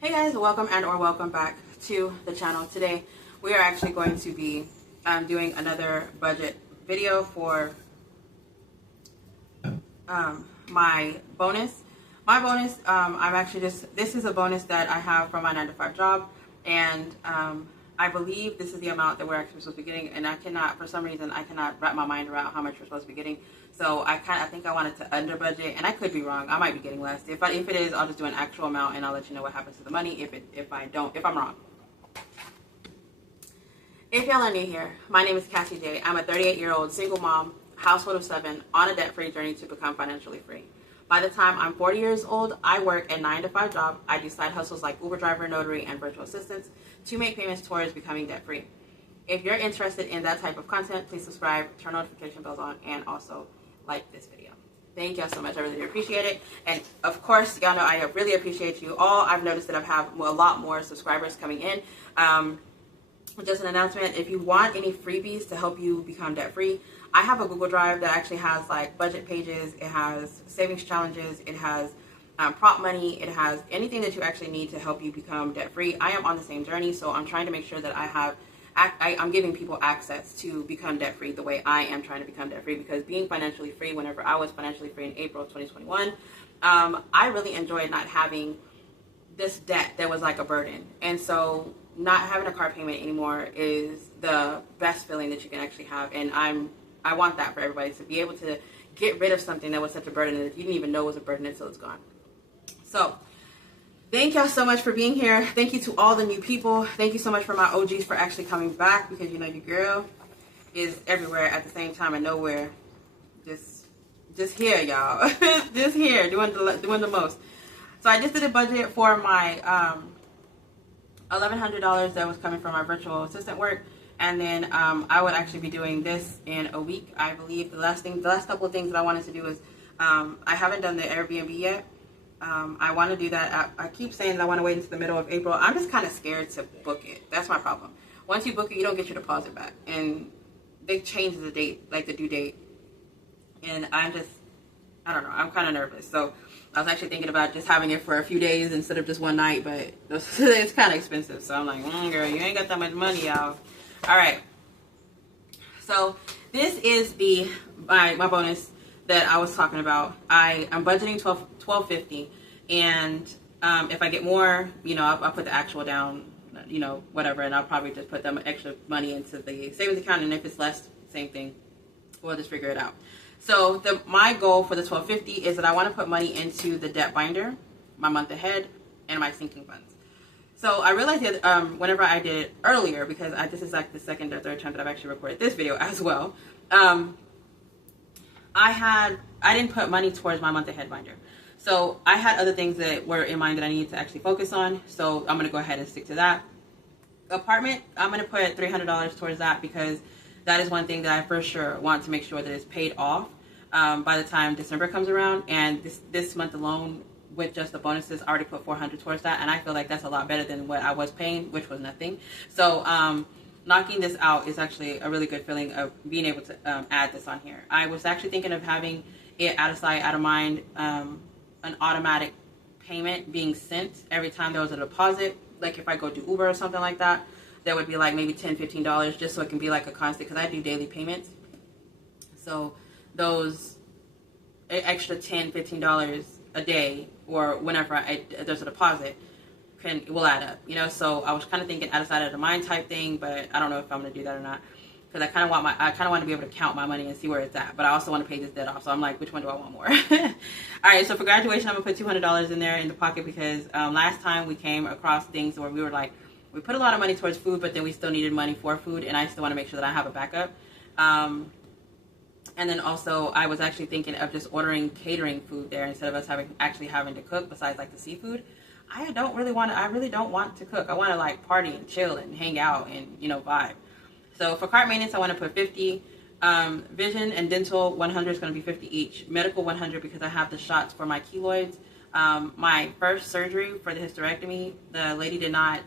Hey guys, welcome and or welcome back to the channel. Today we are actually going to be doing another budget video for my bonus. I'm actually this is a bonus that I have from my 9-to-5 job, and I believe this is the amount that we're actually supposed to be getting, and I cannot, for some reason, I cannot wrap my mind around how much we're supposed to be getting. So I think I wanted to under budget, and I could be wrong. I might be getting less. If it is, I'll just do an actual amount, and I'll let you know what happens to the money if I'm wrong. If y'all are new here, my name is Cassie J. I'm a 38-year-old single mom, household of 7, on a debt-free journey to become financially free. By the time I'm 40 years old, I work a 9-to-5 job. I do side hustles like Uber driver, notary, and virtual assistants to make payments towards becoming debt-free. If you're interested in that type of content, please subscribe, turn notification bells on, and also like this video. Thank y'all so much. I really appreciate it. And of course, y'all know I really appreciate you all. I've noticed that I've had a lot more subscribers coming in. Just an announcement, if you want any freebies to help you become debt-free, I have a Google Drive that actually has like budget pages, it has savings challenges, it has prop money, it has anything that you actually need to help you become debt-free. I am on the same journey, so I'm trying to make sure that I'm giving people access to become debt-free the way I am trying to become debt-free, because being financially free, whenever I was financially free in April of 2021, I really enjoyed not having this debt that was like a burden. And so not having a car payment anymore is the best feeling that you can actually have. And I want that for everybody, to be able to get rid of something that was such a burden that you didn't even know was a burden until it's gone. So thank y'all so much for being here. Thank you to all the new people. Thank you so much for my OGs for actually coming back, because you know your girl is everywhere at the same time and nowhere. Just here, y'all. Just here, doing the most. So I just did a budget for my $1,100 that was coming from my virtual assistant work, and then I would actually be doing this in a week. I believe the last couple of things that I wanted to do is I haven't done the Airbnb yet. I want to do that. I keep saying that I want to wait until the middle of April. I'm just kind of scared to book it. That's my problem. Once you book it, you don't get your deposit back, and they change the date, like the due date, and I don't know. I'm kind of nervous. So I was actually thinking about just having it for a few days instead of just one night, but it's kind of expensive. So I'm like, girl, you ain't got that much money, y'all. All right. So this is my bonus that I was talking about. I'm budgeting $1,250, and if I get more, I'll put the actual down, whatever, and I'll probably just put them extra money into the savings account, and if it's less, same thing. We'll just figure it out. So my goal for the $1,250 is that I want to put money into the debt binder, my month ahead, and my sinking funds. So I realized that whenever I did it earlier, because this is like the second or third time that I've actually recorded this video as well, I didn't put money towards my month ahead binder. So I had other things that were in mind that I needed to actually focus on. So I'm going to go ahead and stick to that. Apartment, I'm going to put $300 towards that, because that is one thing that I for sure want to make sure that it's paid off by the time December comes around. And this month alone, with just the bonuses, I already put $400 towards that, and I feel like that's a lot better than what I was paying, which was nothing. So knocking this out is actually a really good feeling of being able to add this on here. I was actually thinking of having it out of sight, out of mind, an automatic payment being sent every time there was a deposit. Like if I go do Uber or something like that, that would be like maybe $10, $15, just so it can be like a constant, because I do daily payments. So those extra $10, $15 a day, or whenever there's a deposit, will add up, So I was kind of thinking out of sight, out of mind type thing, but I don't know if I'm going to do that or not, because I kind of want to be able to count my money and see where it's at, but I also want to pay this debt off. So I'm like, which one do I want more? All right, so for graduation, I'm gonna put $200 in there in the pocket, because last time we came across things where we were like, we put a lot of money towards food, but then we still needed money for food, and I still want to make sure that I have a backup. And then also, I was actually thinking of just ordering catering food there instead of us actually having to cook, besides like the seafood. I really don't want to cook. I want to like party and chill and hang out and, vibe. So for cart maintenance, I want to put 50. Vision and dental, 100 is going to be 50 each. Medical, 100, because I have the shots for my keloids. My first surgery for the hysterectomy, the lady did not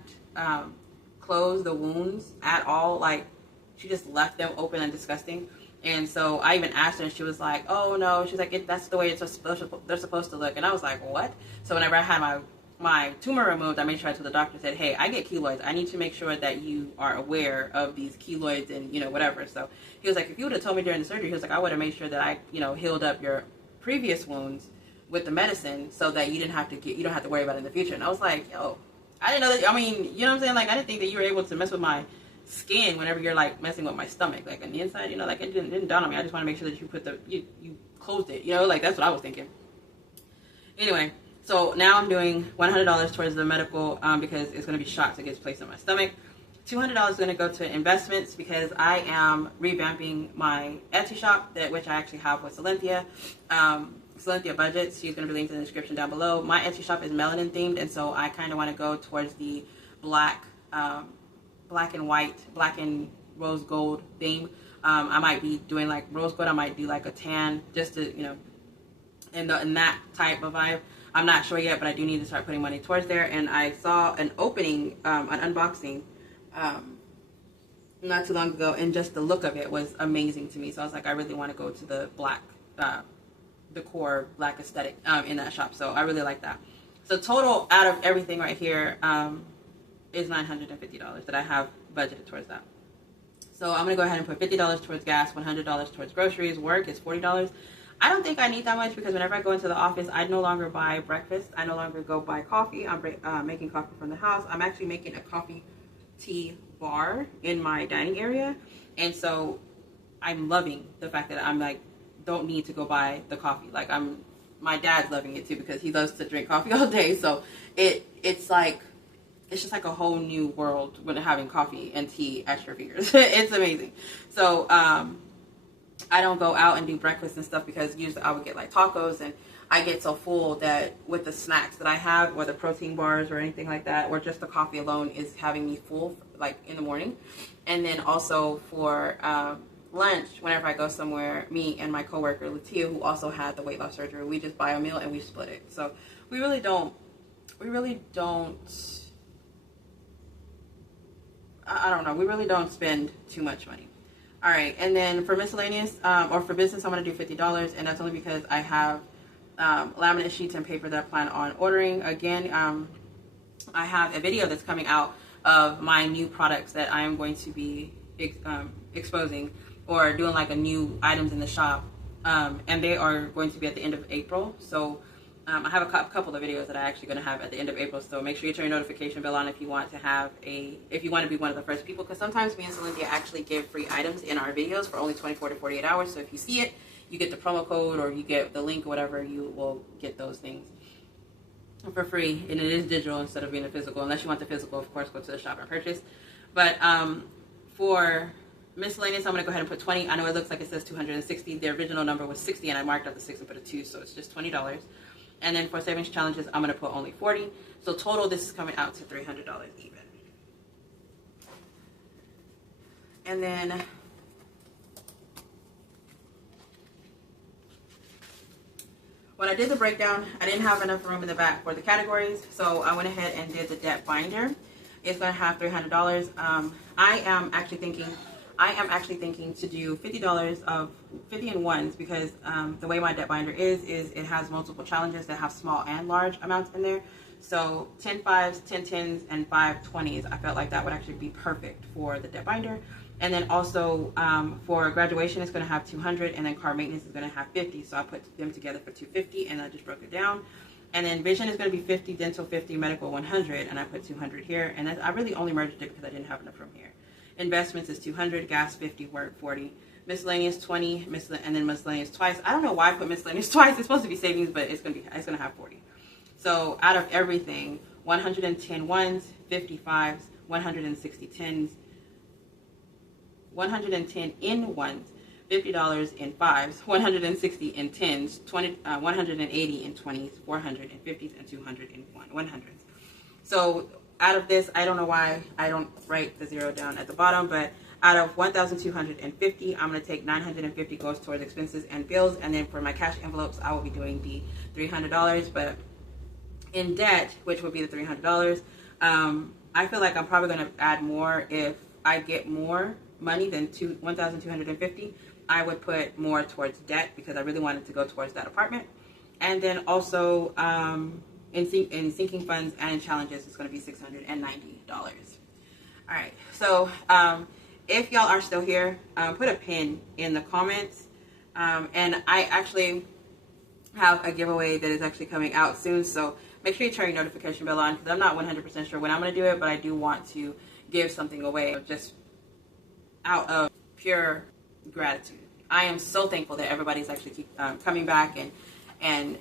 close the wounds at all. Like, she just left them open and disgusting. And so I even asked her, and she was like, oh no, she's like, that's the way they're supposed to look. And I was like, what? So whenever I had my tumor removed, I made sure I told the doctor, said, hey, I get keloids. I need to make sure that you are aware of these keloids and, whatever. So he was like, if you would have told me during the surgery, he was like, I would have made sure that I, healed up your previous wounds with the medicine so that you don't have to worry about it in the future. And I was like, yo, I didn't know that. I mean, you know what I'm saying? Like, I didn't think that you were able to mess with my skin whenever you're like messing with my stomach, like on the inside, like it didn't dawn on me. I just want to make sure that you put you closed it, like that's what I was thinking. Anyway. So now I'm doing $100 towards the medical because it's going to be shots that gets placed in my stomach. $200 is going to go to investments because I am revamping my Etsy shop, which I actually have with Silynthia. Silynthia Budgets. She's going to be linked in the description down below. My Etsy shop is melanin themed, and so I kind of want to go towards the black and white, black and rose gold theme. I might be doing like rose gold. I might do like a tan, just to in that type of vibe. I'm not sure yet, but I do need to start putting money towards there. And I saw an opening, an unboxing, not too long ago, and just the look of it was amazing to me. So I was like, I really want to go to the black, the core black aesthetic in that shop. So I really like that. So total out of everything right here is $950 that I have budgeted towards that. So I'm going to go ahead and put $50 towards gas, $100 towards groceries. Work is $40. I don't think I need that much because whenever I go into the office, I no longer buy breakfast. I no longer go buy coffee. I'm making coffee from the house. I'm actually making a coffee tea bar in my dining area. And so I'm loving the fact that I'm like, don't need to go buy the coffee. Like my dad's loving it too because he loves to drink coffee all day. So it's just like a whole new world when having coffee and tea at your fingers. It's amazing. So, I don't go out and do breakfast and stuff because usually I would get like tacos, and I get so full that with the snacks that I have, or the protein bars or anything like that, or just the coffee alone is having me full like in the morning. And then also for lunch, whenever I go somewhere, me and my coworker Latia, who also had the weight loss surgery, we just buy a meal and we split it. So we really don't I don't know, we really don't spend too much money. All right, and then for miscellaneous, or for business, I'm going to do $50, and that's only because I have laminate sheets and paper that I plan on ordering. Again, I have a video that's coming out of my new products that I am going to be exposing, or doing like a new items in the shop, and they are going to be at the end of April. So I have a couple of videos that I'm actually going to have at the end of April, so make sure you turn your notification bell on if you want to be one of the first people, because sometimes me and Silynthia actually give free items in our videos for only 24 to 48 hours, so if you see it, you get the promo code or you get the link or whatever, you will get those things for free, and it is digital instead of being a physical. Unless you want the physical, of course, go to the shop and purchase. But for miscellaneous, I'm going to go ahead and put 20. I know it looks like it says 260. The original number was 60, and I marked out the 6 and put a 2, so it's just $20. And then for savings challenges, I'm going to put only 40. So total, this is coming out to $300 even. And then when I did the breakdown, I didn't have enough room in the back for the categories, so I went ahead and did the debt binder. It's going to have $300. I am actually thinking to do $50 of 50 in ones, because the way my debt binder is it has multiple challenges that have small and large amounts in there. So 10 5s, 10 10s, and 5 20s. I felt like that would actually be perfect for the debt binder. And then also for graduation, it's going to have 200, and then car maintenance is going to have 50. So I put them together for 250, and I just broke it down. And then vision is going to be 50, dental 50, medical 100, and I put 200 here. And I really only merged it because I didn't have enough room here. Investments is 200, gas 50, work 40, miscellaneous 20, and then miscellaneous twice. I don't know why I put miscellaneous twice. It's supposed to be savings, but it's gonna have 40. So out of everything, 110 ones, 55s, 160 10s, 110 in ones, $50 in 5s, 160 in 10s, 180 in 20s, 400 in 50s, and 200 in 100s. So out of this, I don't know why I don't write the zero down at the bottom, but out of 1,250, I'm going to take 950 goes towards expenses and bills, and then for my cash envelopes, I will be doing the $300. But in debt, which would be the $300, I feel like I'm probably going to add more if I get more money than 1,250. I would put more towards debt because I really wanted to go towards that apartment. And then also in sinking funds and in challenges, it's going to be $690. All right. So if y'all are still here, put a pin in the comments. And I actually have a giveaway that is actually coming out soon. So make sure you turn your notification bell on, because I'm not 100% sure when I'm going to do it, but I do want to give something away just out of pure gratitude. I am so thankful that everybody's actually coming back and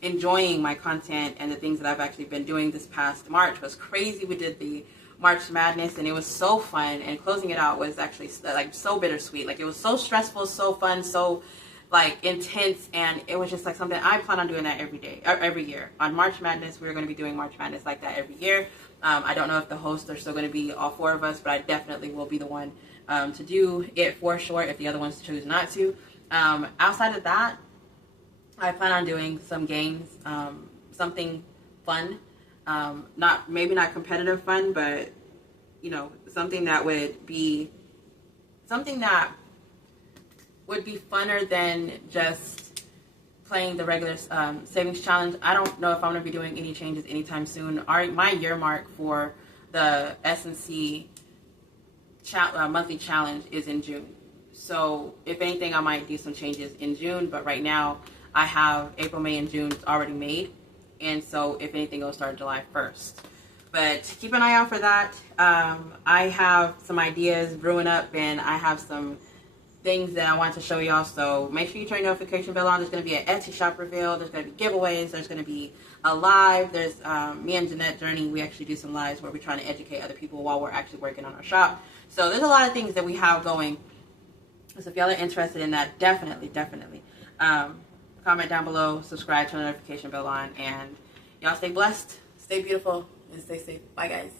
enjoying my content, and the things that I've actually been doing. This past March was crazy. We did the March Madness, and it was so fun, and closing it out was actually like so bittersweet. Like, it was so stressful, so fun, so like intense, and it was just like something I plan on doing that every year. On March Madness, we're going to be doing March Madness like that every year. I don't know if the hosts are still going to be all 4 of us, but I definitely will be the one to do it for sure if the other ones choose not to. Outside of that, I plan on doing some games, something fun, maybe not competitive fun, but you know, something that would be funner than just playing the regular savings challenge. I don't know if I'm going to be doing any changes anytime soon. My year mark for the S&C monthly challenge is in June. So if anything, I might do some changes in June, but right now I have April, May, and June already made, and so if anything, it'll start July 1st. But keep an eye out for that. I have some ideas brewing up, and I have some things that I want to show y'all, so make sure you turn your notification bell on. There's going to be an Etsy shop reveal, there's going to be giveaways, there's going to be a live, there's me and Jeanette Journey, we actually do some lives where we're trying to educate other people while we're actually working on our shop. So there's a lot of things that we have going. So if y'all are interested in that, definitely comment down below, subscribe, turn the notification bell on, and y'all stay blessed, stay beautiful, and stay safe. Bye, guys.